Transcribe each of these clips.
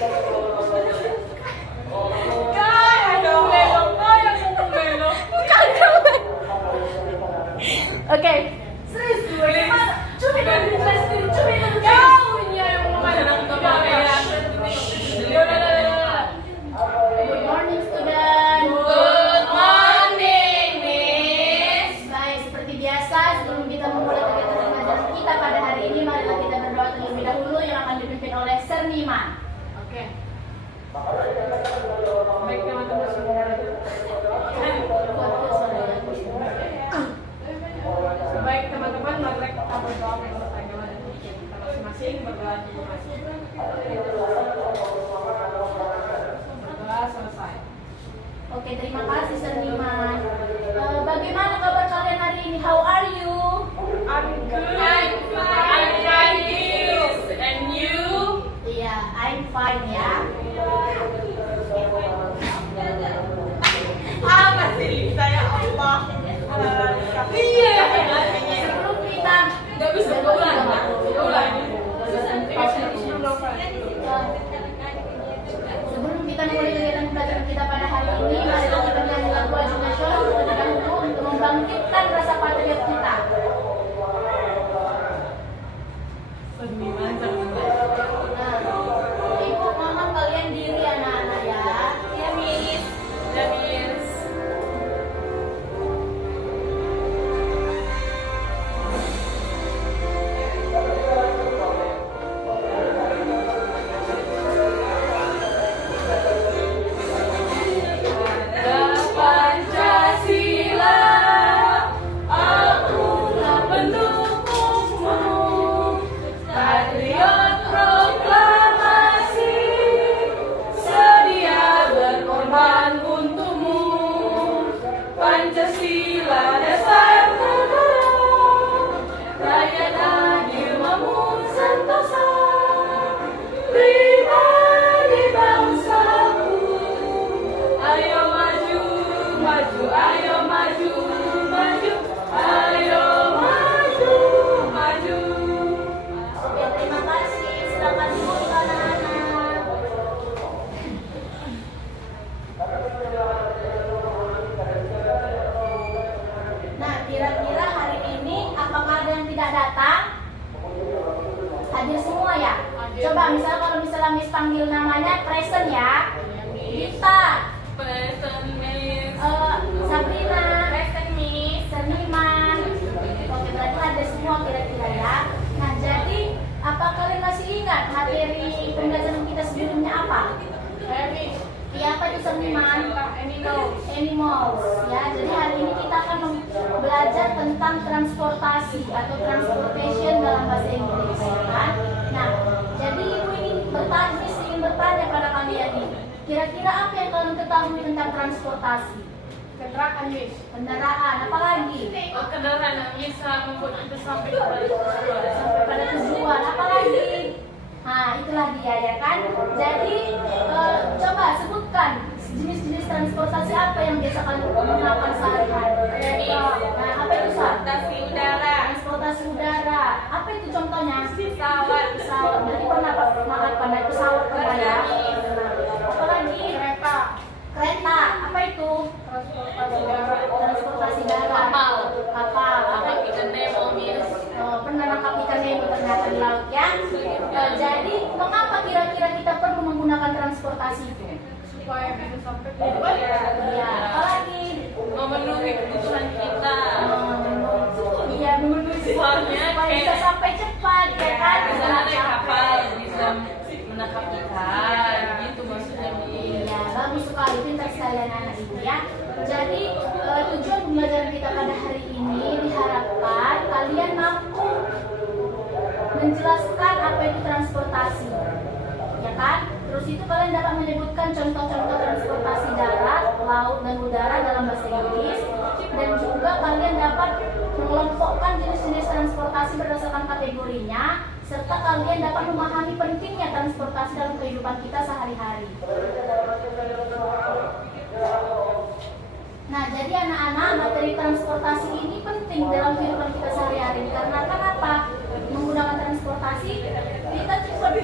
Oke, serius gue. Coba dulu kau ini yang mau ngomong ya. Good morning student. Good morning, Miss. Baik, seperti biasa sebelum kita memulai kegiatan pengajaran kita pada hari ini, marilah kita berdoa terlebih dahulu yang akan dipimpin oleh Serniman. Oke. Baik teman-teman semua. Baik teman-teman, mari kita berdoa menurut agama dan kita masing-masing berdoa masing-masing. Berdoa selesai. Oke, terima kasih Serniman. Bagaimana kabar kalian hari ini? How are you? I'm good. I'm fine, Miss. And you? Iya, I'm fine ya. Apa sih saya Allah? Iya. Sebelum kita Nggak bisa ulang. Sebelum kita mulai kegiatan pelajaran kita pada hari ini, marilah kita menyanyi lagu Wajib Nasional terlebih dahulu untuk membangkitkan rasa patriot kita. Ibu, mohon kalian diri anak-anak ya. Ya, Miss. Ya, Miss. Pancasila, akulah pendukungmu, patriot proklamasi, sedia berkorban untukmu. Pancasila dasar negara, rakyat adil mampu sentosa, pribadi bangsaku. Ayo maju, maju, ayo maju, maju, ayo maju, maju. Oke, terima kasih. Silakan duduk anak-anak. Nah, kira-kira hari ini apakah ada yang tidak datang? Hadir semua ya? Coba misalnya kalau misalnya Miss panggil namanya present ya. Gita, Present, Miss. Sabrina, Present, Miss. Serniman. Oke, berarti ada semua kira-kira ya. Nah, jadi apa kalian masih ingat materi pembelajaran kita sebelumnya apa? Miss. Iya, apa itu Serniman? Animals. Ya, jadi hari ini kita akan belajar tentang transportasi atau transportation dalam bahasa Inggris, ya kan? Nah, jadi ibu ingin bertanya pada kalian nih. Kira-kira apa yang kalian ketahui tentang transportasi? Kendaraan, Miss. Kendaraan, apalagi? Kendaraan yang bisa membuat kita sampai kepada tujuan. Sampai pada tujuan, apalagi? Nah, itulah dia ya kan. Jadi coba sebutkan jenis-jenis transportasi apa yang biasa kalian gunakan sehari-hari. Nah, apa itu Transportasi udara. Transportasi udara. Apa itu contohnya? Pesawat. Pesawat. Berarti pernah naik pesawat pernah ya? Apalagi? Kereta. Kereta. Apa itu? Transportasi darat. Transportasi darat. Kapal. Kapal. Apa itu? Ikan Nemo, Miss. Pernah nangkap ikan Nemo ternyata di laut ya. Jadi mengapa kira-kira kita perlu menggunakan transportasi itu? Supaya bisa sampai ke tujuan. Ya, apalagi? Memenuhi kebutuhan kita. Iya, memenuhi Soalnya supaya bisa sampai cepat ya kan? bisa naik kapal, bisa menangkap ikan, gitu maksudnya, Miss. Iya, bagus sekali, pintar sekali anak ibu ya. Jadi tujuan pembelajaran kita pada hari ini diharapkan kalian mampu menjelaskan apa itu transportasi, ya kan? Terus itu kalian dapat menyebutkan contoh-contoh transportasi darat, laut, dan udara dalam bahasa Inggris, dan juga kalian dapat mengelompokkan jenis-jenis transportasi berdasarkan kategorinya, serta kalian dapat memahami pentingnya transportasi dalam kehidupan kita sehari-hari. Nah, jadi anak-anak, materi transportasi ini penting dalam kehidupan kita sehari-hari. Karena kenapa? Menggunakan transportasi, kita cepat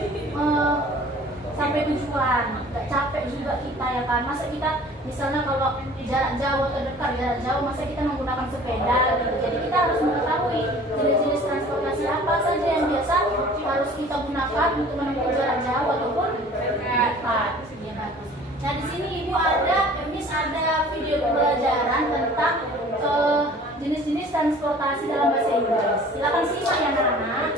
sampai tujuan kan. Masa kita misalnya kalau jarak jauh atau dekat jarak jauh, masa kita menggunakan sepeda gitu. Jadi kita harus mengetahui jenis-jenis transportasi apa saja yang biasa harus kita gunakan untuk menempuh jarak jauh ataupun dekat. Ya, bagus. Nah di sini ibu ada, Miss ada video pembelajaran tentang jenis-jenis transportasi dalam bahasa Inggris. Silakan simak ya anak-anak.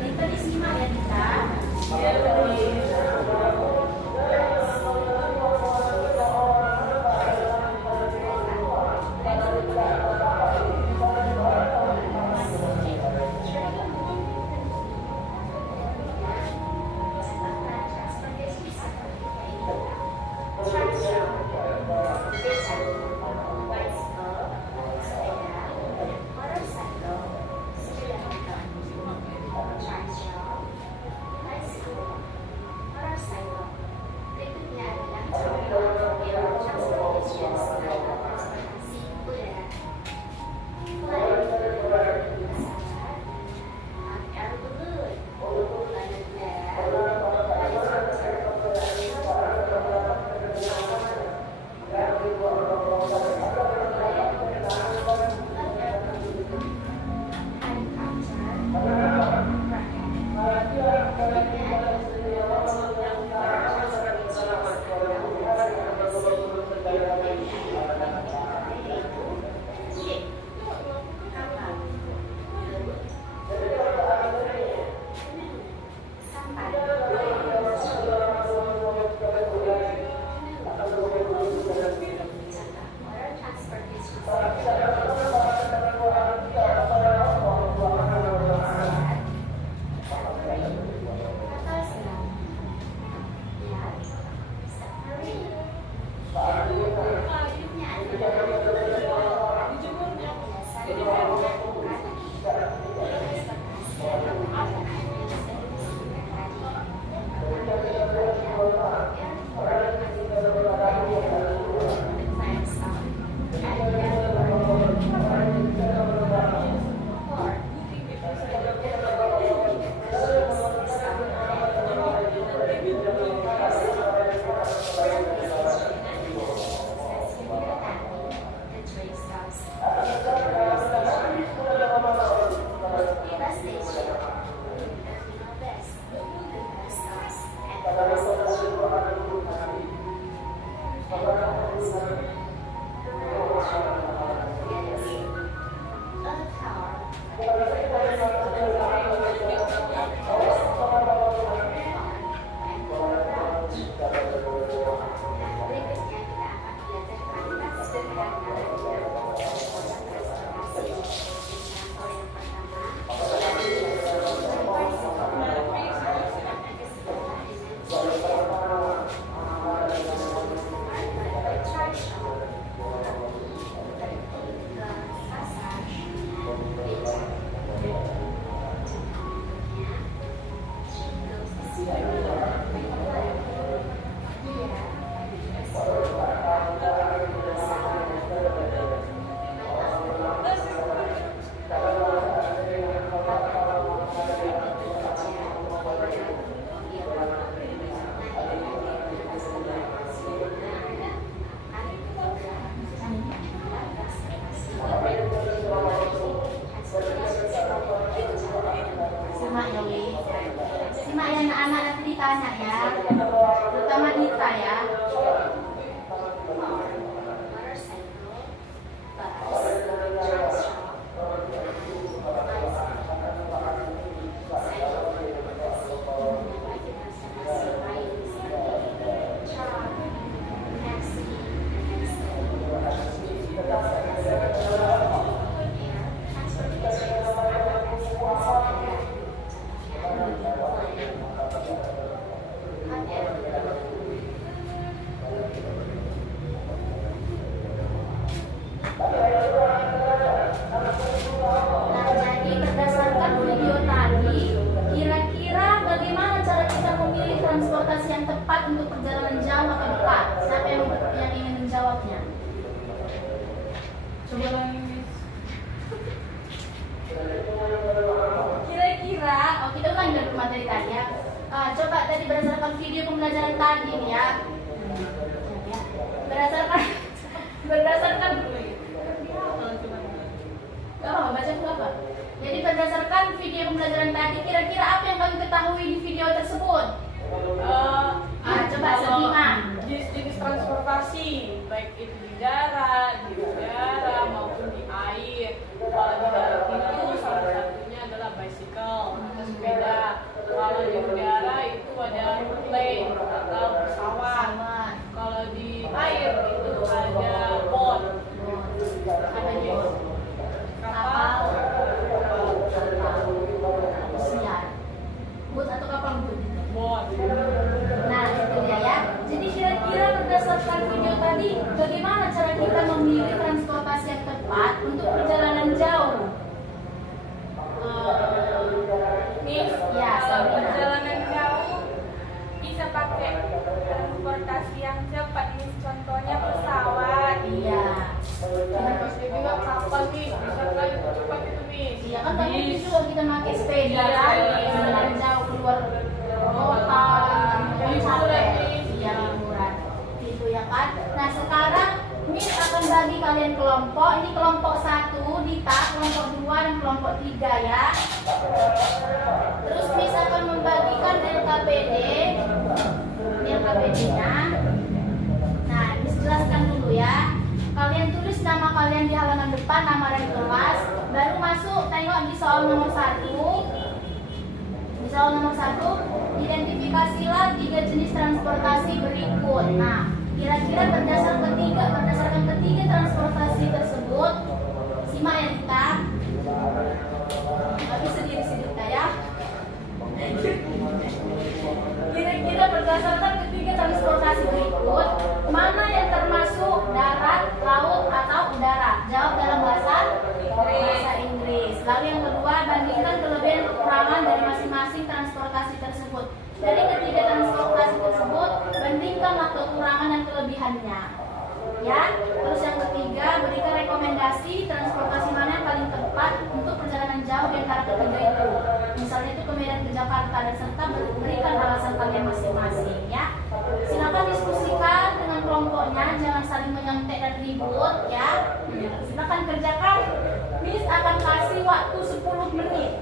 Kita disimak ya kita. pembelajaran tadi nih ya. Ya. Berdasarkan oh, baca dulu apa? Jadi berdasarkan video pembelajaran tadi, kira-kira apa yang kalian ketahui di video tersebut? Coba seniman. Jenis transportasi, baik itu di darat, di udara maupun di air. Kalau di darat itu salah satunya adalah bicycle atau sepeda. Kalau di udara itu ada plane atau pesawat. Kalau di air itu ada boat. Apa itu? Kapal. Siar. Boat atau kapal boat? Boat. Nah, itu dia ya. Jadi kira-kira berdasarkan video tadi, bagaimana cara kita memilih transportasi yang tepat untuk perjalanan jauh? Miss, Ya, kalau Sabrina. perjalanan jauh bisa pakai transportasi yang cepat, Miss. Contohnya pesawat. Iya. Pasti juga kapal nih, bisa kali cepat itu nih. Iya kan tapi itu juga kita pakai sepeda kan, perjalanan jauh keluar kota, kan capek. Iya, liburan. Gitu ya kan. Nah sekarang Miss akan bagi kalian kelompok. Ini kelompok 1 Dita, kelompok 2 dan kelompok 3 ya. Terus Miss akan membagikan LKPD-nya. Nah, Miss jelaskan dulu ya. Kalian tulis nama kalian di halaman depan, nama dan kelas. Baru masuk, tengok di soal nomor 1. Di soal nomor 1, identifikasilah 3 jenis transportasi berikut. Nah, kira-kira berdasarkan ketiga transportasi tersebut, simak ya kita. Tapi sedikit-sedikit ya. Kira-kira berdasarkan ketiga transportasi berikut, mana yang termasuk darat, laut, atau udara? Jawab dalam bahasa Inggris. Lalu yang kedua, bandingkan kelebihan dan kekurangan dari masing-masing transportasi tersebut. Dari ketiga transportasi tersebut, bandingkanlah kekurangan dan kelebihannya. Ya, terus yang ketiga, berikan rekomendasi transportasi mana yang paling tepat untuk perjalanan jauh di antara ketiga itu. Misalnya itu ke Medan, ke Jakarta, dan serta berikan alasan kalian masing-masing. Ya, silakan diskusikan dengan kelompoknya, jangan saling menyontek dan ribut. Ya, silakan kerjakan. Miss akan kasih waktu 10 menit.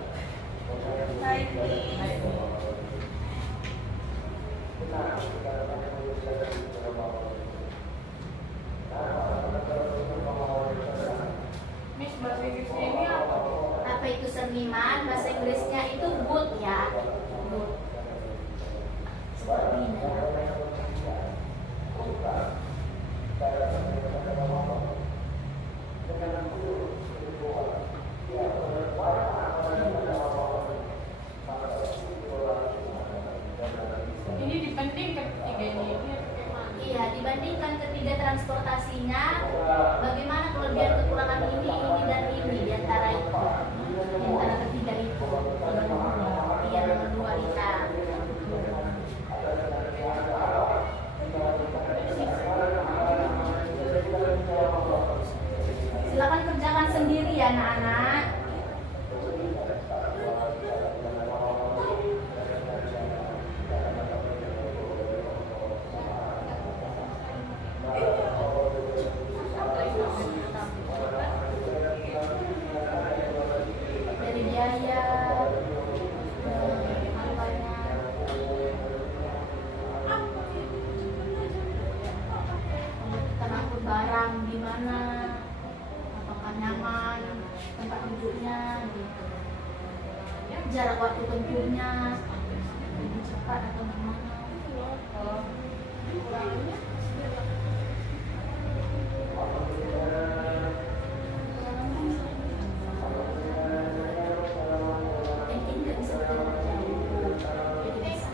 Baik, Miss. Miss, bahasa Inggrisnya ini apa? Apa itu seniman? Bahasa Inggrisnya itu boot ya. Boot. Seperti ini. Ini dibandingkan ketiganya ini bagaimana? Iya, dibandingkan ketiga transportasinya, bagaimana kelebihan kekurangan ini dan ini di antara itu, di antara ketiga itu. Iya, nomor 2 kita. Silakan kerjakan sendiri ya anak-anak. Dari biaya, harganya, kita ngangkut barang di mana, apakah nyaman, tempat duduknya, gitu. Jarak waktu tempuhnya, lebih cepat atau gimana? Ini nggak bisa berjarak jauh, jadi bisa.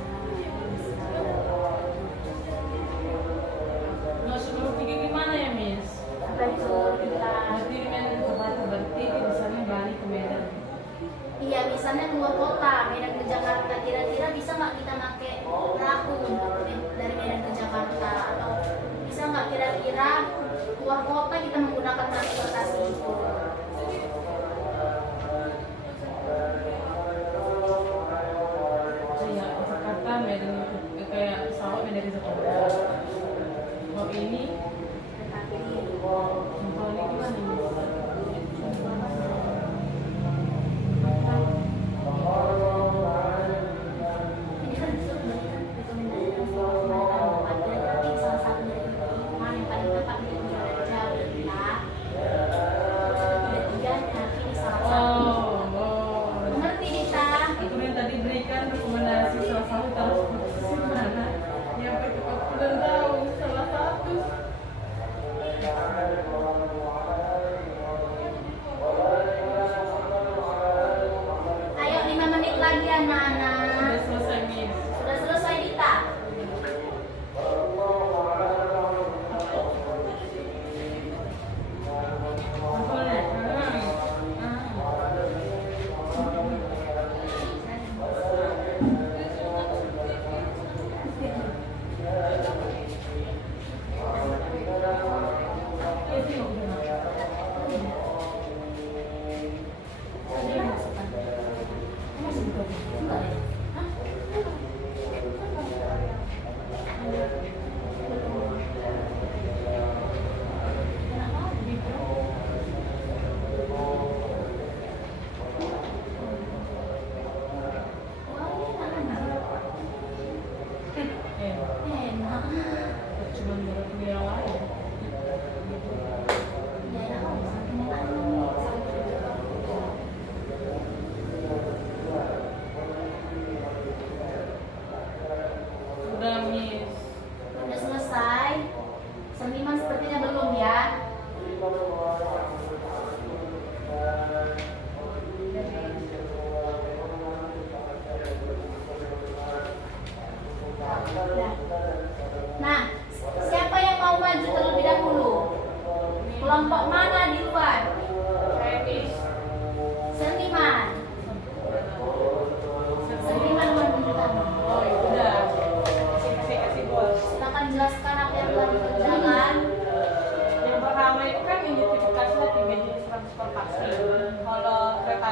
Nah, sebelum tiga gimana ya, Miss? Apa itu kita? Berarti di Medan ke Jakarta, berarti misalnya balik ke Medan. Iya, misalnya keluar kota, Medan ke Jakarta, kira-kira bisa nggak kita pakai perahu dari Medan ke Jakarta? Atau bisa nggak kira-kira keluar kota kita menggunakan transportasi itu? Kayak Jakarta, Medan itu kayak pesawat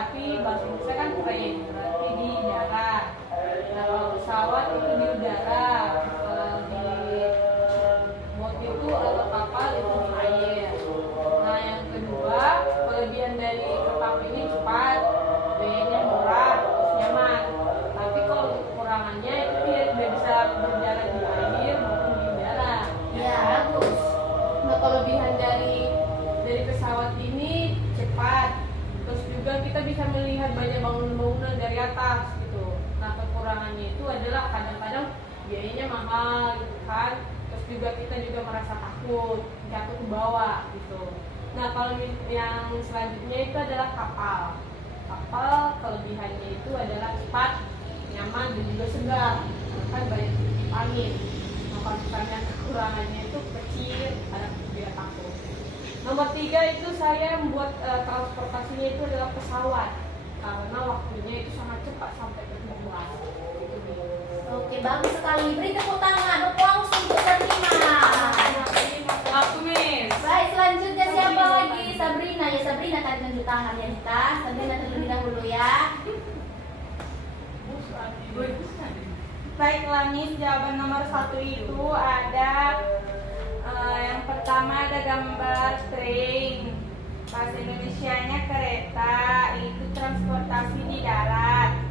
api bahasa Inggrisnya kan train, berarti di darat. Nah kalau pesawat itu di udara, kalau di boat itu atau kapal itu di air. Nah yang kedua, kelebihan dari kereta api ini cepat, biayanya murah, terus nyaman. Tapi kalau kekurangannya itu dia tidak bisa berjalan di air maupun di udara. Ya, bagus. Nah kelebihan dari pesawat ini cepat, terus juga kita bisa melihat banyak bangunan-bangunan dari atas gitu. Nah kekurangannya itu adalah kadang-kadang biayanya mahal gitu kan, terus juga kita juga merasa takut jatuh ke bawah gitu. Nah kalau yang selanjutnya itu adalah kapal. Kapal kelebihannya itu adalah cepat, nyaman dan juga segar, kan banyak tiup angin. Nah kalau misalnya kekurangannya itu kecil, ada juga takut. Nomor 3 itu saya membuat transportasinya itu adalah pesawat karena waktunya itu sangat cepat sampai ke tujuan. Itu dia. Oke, bagus sekali. Beri tepuk tangan. Aplaus untuk Sabrina. Aku Miss. Baik, selanjutnya siapa lagi? Sabrina. Ya, Sabrina tadi tunjuk tangan ya, Dita. Sabrina terlebih dahulu ya. Baiklah Miss, jawaban nomor 1 itu ada yang pertama ada gambar train, bahasa Indonesianya kereta, itu transportasi di darat.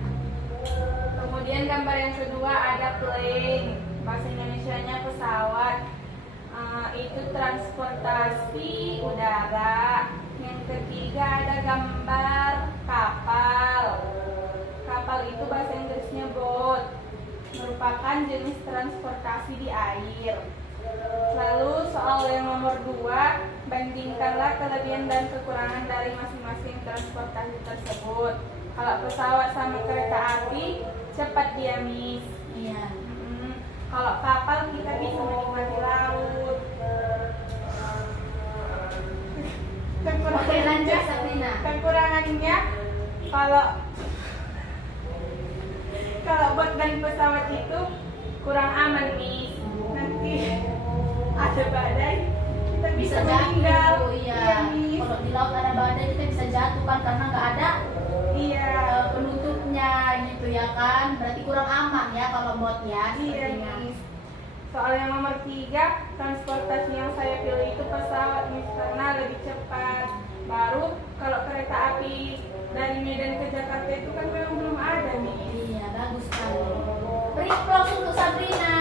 Kemudian gambar yang kedua ada plane, bahasa Indonesianya pesawat, itu transportasi udara. Yang ketiga ada gambar kapal, kapal itu bahasa Inggrisnya boat, merupakan jenis transportasi di air. Lalu soal yang nomor 2, bandingkanlah kelebihan dan kekurangan dari masing-masing transportasi tersebut. Kalau pesawat sama kereta api, cepat dia Miss. Iya. Kalau kapal kita bisa menikmati laut. Oke, lanjut Sabrina. Kekurangannya kalau boat dan pesawat itu kurang aman Miss. Nanti ada badai, kita bisa meninggal. jatuh. Iya. Miss. Kalau di laut ada badai kita bisa jatuh kan karena nggak ada Iya. penutupnya gitu ya kan. Berarti kurang aman ya kalau boatnya. Iya sepertinya. Miss. Soal yang nomor 3, transportasi yang saya pilih itu pesawat Miss karena lebih cepat. Baru kalau kereta api dari Medan ke Jakarta itu kan memang belum ada Miss. Iya, bagus sekali. Beri aplaus untuk Sabrina.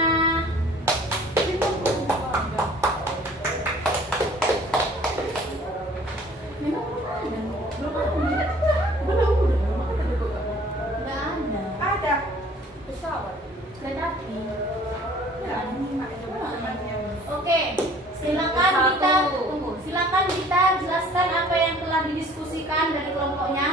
Memang belum ada. Nggak ada. Ada. Pesawat. Kereta api. Ya, ini Mak, teman-temannya. Oke, silakan Satu. kita tunggu. Silakan kita jelaskan apa yang telah didiskusikan dari kelompoknya.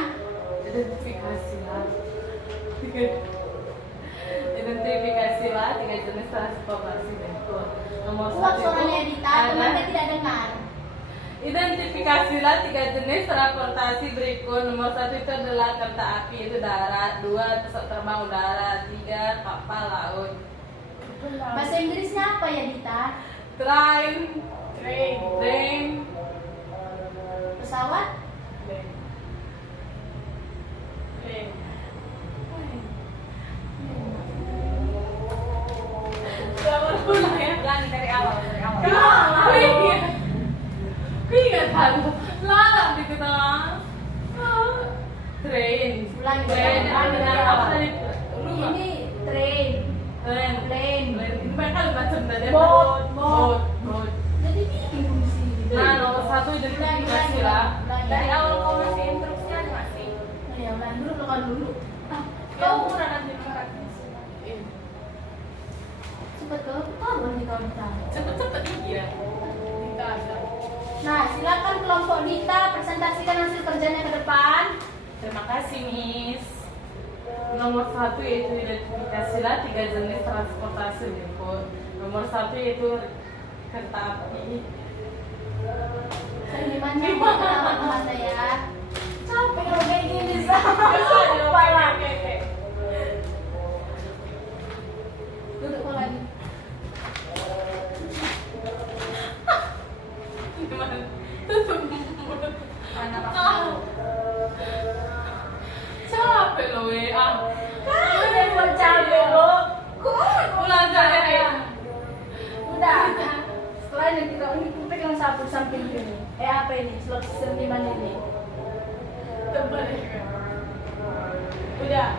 Identifikasilah 3 jenis transportasi berikut. Nomor Kuat 1 suaranya itu Dita, temannya tidak dengar. identifikasilah 3 jenis transportasi berikut. Nomor 1 itu adalah kereta api itu darat, 2 pesawat terbang udara, 3 kapal laut. Bahasa Inggrisnya apa ya Dita? Train, train, Pesawat? Ulangi dari awal. Train. Ulangi. Train. Dari Apa awal. tadi? Ini train. Train. Plane. Ini mereka macam tadi. Boat. Boat. Jadi bikin fungsi. Nah, nomor 1 identifikasi lah. Dari awal kau ngasih instruksinya ada nggak sih? Ya, ulangi dulu, ulangi dulu. Kau udah nanti mengerti. Cepet kalau tahu nih kalau Dita. Cepet-cepet iya. Kita ada. Nah, silakan kelompok Dita presentasikan hasil kerjanya ke depan. Terima kasih, Miss. Nomor 1 yaitu identifikasilah 3 jenis transportasi berikut. Nomor 1 yaitu kereta api. Saya gimana kemana ya? Capek kalau kayak gini Lupa lah. Duduk lagi. Gimana? Mana Pak? Apa ini? Seniman ini. Tebal ya kan? Udah.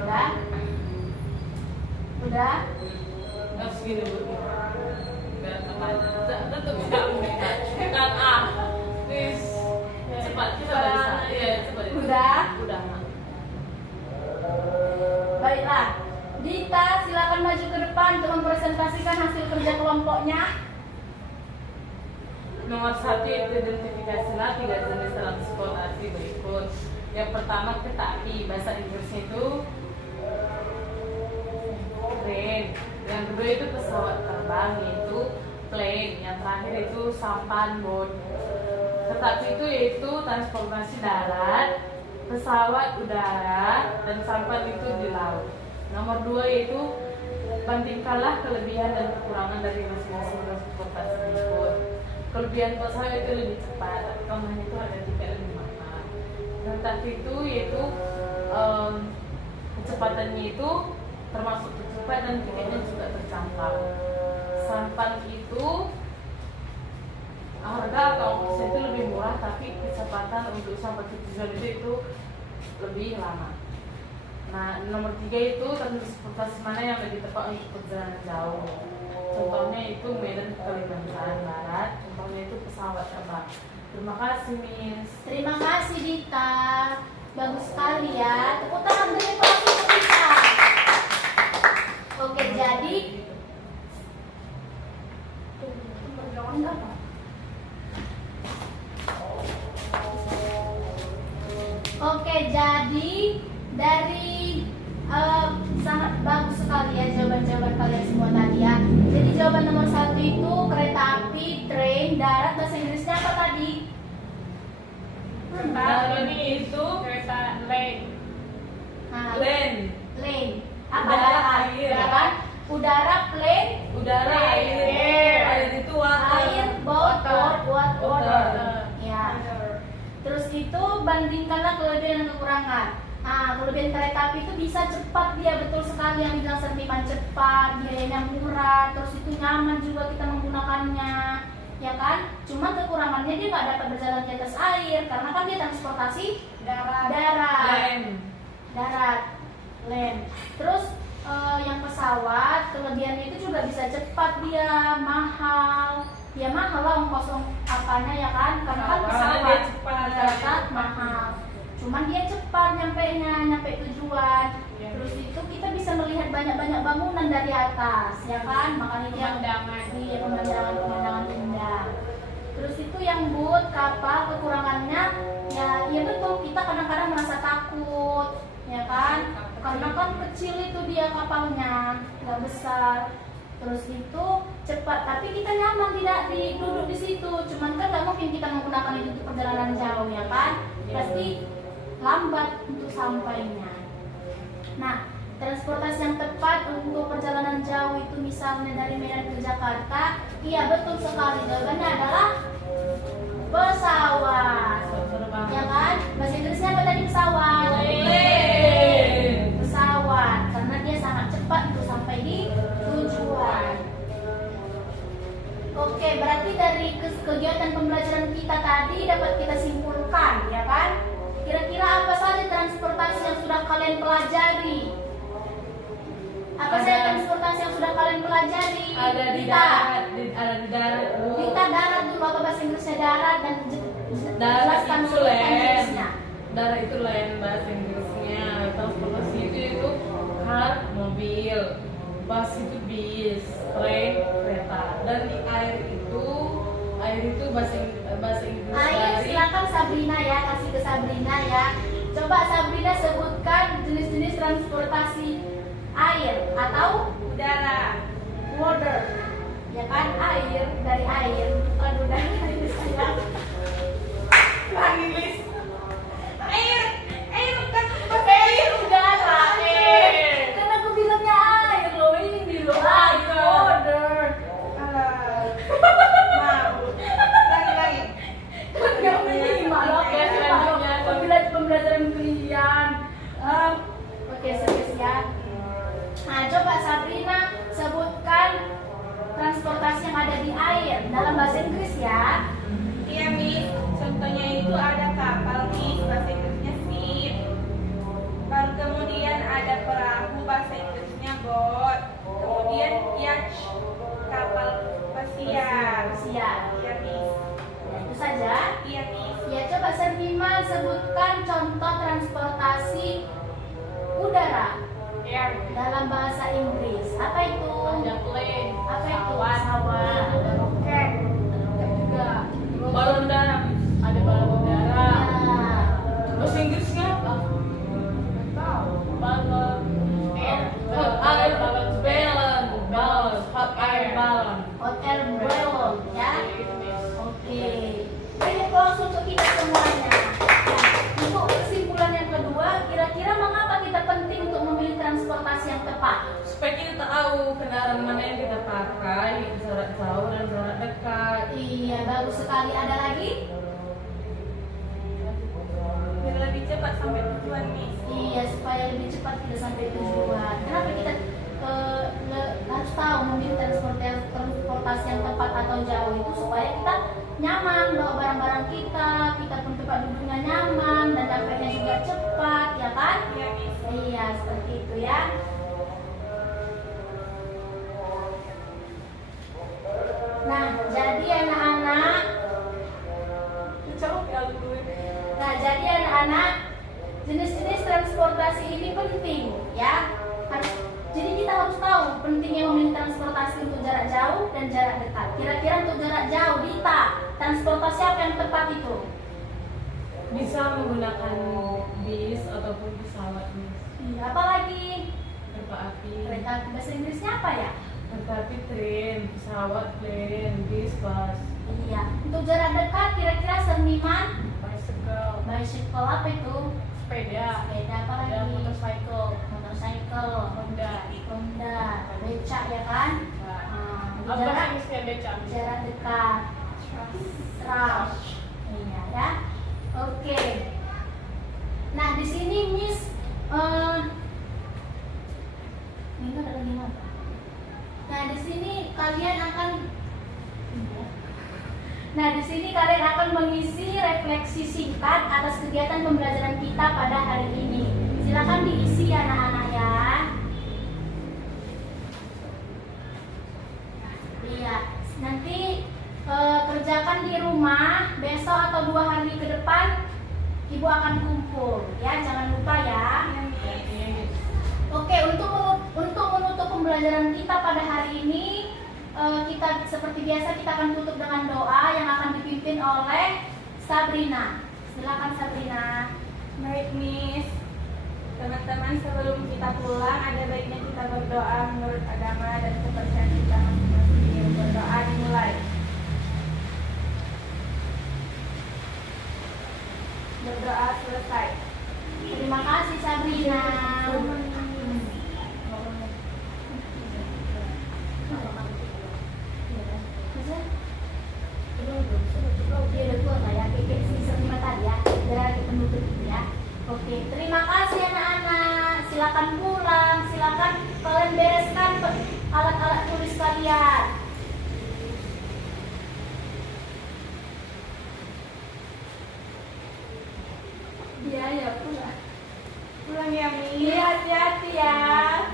Udah? Udah? Harus gini bu. Biar teman. Tetap bisa kan please. Cepat kita udah bisa. Iya cepat. Udah? Udah. Baiklah. Dita, silakan maju ke depan untuk mempresentasikan hasil kerja kelompoknya. Nomor 1 itu identifikasilah 3 jenis transportasi berikut. Yang pertama kereta api, bahasa Inggrisnya itu train. Yang kedua itu pesawat terbang, yaitu plane. Yang terakhir itu sampan boat. Kereta api itu yaitu transportasi darat, pesawat udara, dan sampan itu di laut. Nomor 2 yaitu bandingkanlah kelebihan dan kekurangan dari masing-masing transportasi berikut. Kelebihan pesawat itu lebih cepat, tapi kelemahan itu ada tiket lebih mahal. Kereta api itu yaitu kecepatannya itu termasuk cepat dan tiketnya juga terjangkau. Sampan itu harga atau ongkosnya itu lebih murah, tapi kecepatan untuk sampai ke tujuan itu lebih lama. Nah, nomor 3 itu transportasi mana yang lebih tepat untuk perjalanan jauh. Contohnya itu Medan ke Kalimantan Barat, contohnya itu pesawat terbang. Terima kasih, Miss. Terima kasih Dita. Bagus sekali ya. Tepuk tangan beri aplaus untuk Dita. Oke, jadi Oke, jadi dari sangat bagus sekali ya jawaban-jawaban kalian semua tadi ya. Jadi jawaban nomor 1 itu kereta api, train, darat, bahasa Inggrisnya apa tadi? Ini itu kereta lane. Nah, Lane. lane. Apa Udara, darat? air. Ya kan? Udara, plane, Udara, air. Air itu water. air, boat, water. Water. Ya. Terus itu bandingkanlah kelebihan dan kekurangan. Nah, kelebihan kereta api itu bisa cepat dia, betul sekali yang dibilang sentimen cepat, biayanya murah, terus itu nyaman juga kita menggunakannya, ya kan? Cuma kekurangannya dia nggak dapat berjalan di atas air karena kan dia transportasi darat. Land. Terus yang pesawat kelebihannya itu juga bisa cepat dia, mahal. Ya mahal lah ongkos apanya ya kan? Karena kan pesawat dia cepat. darat mahal. Cuman dia cepat nyampe tujuan. Ya. Terus itu kita bisa melihat banyak-banyak bangunan dari atas, ya kan? Makanya dia Pemandangan. Iya, pemandangan indah. Terus itu yang boat kapal kekurangannya ya betul, kita kadang-kadang merasa takut, ya kan? Karena kan kecil itu dia kapalnya, nggak besar. Terus itu cepat, tapi kita nyaman tidak duduk di situ. Cuman kan nggak mungkin kita menggunakan itu untuk perjalanan jauh, ya kan? Pasti lambat untuk sampainya. Nah, transportasi yang tepat untuk perjalanan jauh itu misalnya dari Medan ke Jakarta, iya betul sekali. Jawabannya adalah pesawat, ya kan? Bahasa Inggrisnya apa tadi pesawat? Pesawat, karena dia sangat cepat untuk sampai di tujuan. Oke, berarti dari kegiatan pembelajaran kita tadi dapat kita simpulkan, ya kan? Kira-kira apa saja transportasi yang sudah kalian pelajari? Apa saja transportasi yang sudah kalian pelajari? Ada di Dita. darat, ada di darat. Bu. Dita darat dulu, apa bahasa Inggrisnya darat dan Darat jelaskan itu seluruh land. Inggrisnya. Darat itu land bahasa Inggrisnya. Transportasi itu car, mobil. Bus itu bis, train, kereta. Dan di air itu bahasa Inggris. Ayo silakan Sabrina ya, kasih ke Sabrina ya. Coba Sabrina sebutkan jenis-jenis transportasi air atau Udara. water. Ya kan air, dari air, bukan dari air sayang. Inggris. Air bukan Air udara, air. Karena aku bilangnya air loh, ini loh air, water. Maaf. Lagi. Kan nggak menyimak loh. Oke, selanjutnya. Pembelajaran kalian. Oke, serius ya. Nah, coba Sabrina sebutkan transportasi yang ada di air. dalam bahasa Inggris ya. Iya, Miss. Contohnya itu ada kapal, Miss. Bahasa Inggrisnya ship. Baru kemudian ada perahu, bahasa Inggrisnya boat. Kemudian yacht, kapal pesiar. Siap. Iya, Miss. Itu saja. Iya, Miss. Ya, coba Sermiman sebutkan contoh transportasi udara Air. dalam bahasa Inggris. Apa itu? Ada plane. Apa itu? pesawat, Pesawat. ada roket. Ada roket juga. Terus Balon udara, Miss. ada balon udara. Ya. Bahasa Inggrisnya apa? Balon air. Hot air balon. Hot air balon. Hot air balloon ya. Gitu, Miss. Oke. Banyak langsung untuk kita semuanya. Nah, untuk kesimpulan yang kedua, kira-kira mengapa kita penting untuk memilih transportasi yang tepat? Supaya kita tahu kendaraan mana yang kita pakai, jarak jauh dan jarak dekat. Iya, bagus sekali. Ada lagi? Biar lebih cepat sampai tujuan, Miss. Iya, supaya lebih cepat kita sampai tujuan. Kenapa kita harus tahu memilih transportasi yang tepat atau jauh itu supaya kita nyaman bawa barang-barang kita pun tempat duduknya nyaman dan dampaknya juga cepat, ya kan? Iya, Miss. Iya, seperti itu ya. Nah, jadi anak-anak, jenis-jenis transportasi ini penting ya. Jadi kita harus tahu pentingnya memilih transportasi untuk jarak jauh dan jarak dekat. Kira-kira untuk jarak jauh, Dita, transportasi apa yang tepat itu? Bisa menggunakan bis ataupun pesawat, Miss. Iya, apalagi Kereta api. kereta api, bahasa Inggrisnya apa ya? Kereta api, tren, pesawat, plane, bis, bus. Iya, untuk jarak dekat kira-kira Sermiman, Bicycle. bicycle apa itu? Sepeda. Sepeda apa Ada lagi? motorcycle. Motorcycle, Honda. Honda, becak ya kan? Untuk Apa jarak jenisnya becak? jarak dekat, truck. Iya ya. Oke. Nah di sini Miss, ini ada lagi apa? Nah di sini kalian akan mengisi refleksi singkat atas kegiatan pembelajaran kita pada hari ini. Silakan diisi anak-anak ya. Iya, nanti kerjakan di rumah. Besok atau 2 hari ke depan Ibu akan kumpul ya, jangan lupa ya. Oke, untuk menutup pembelajaran kita pada hari ini, kita seperti biasa kita akan tutup dengan doa yang akan dipimpin oleh Sabrina. Silakan Sabrina. Baik, Miss. Teman-teman, sebelum kita pulang, ada baiknya kita berdoa menurut agama dan kepercayaan kita masing-masing. Berdoa dimulai. Berdoa selesai. Terima kasih Sabrina. Oke, terima kasih anak-anak. Silakan pulang, silakan kalian bereskan alat-alat tulis kalian. Iya ya pulang. Pulang ya, Miss. Iya, hati-hati ya,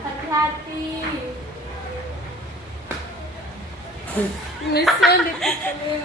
hati-hati. Miss yang ditekenin.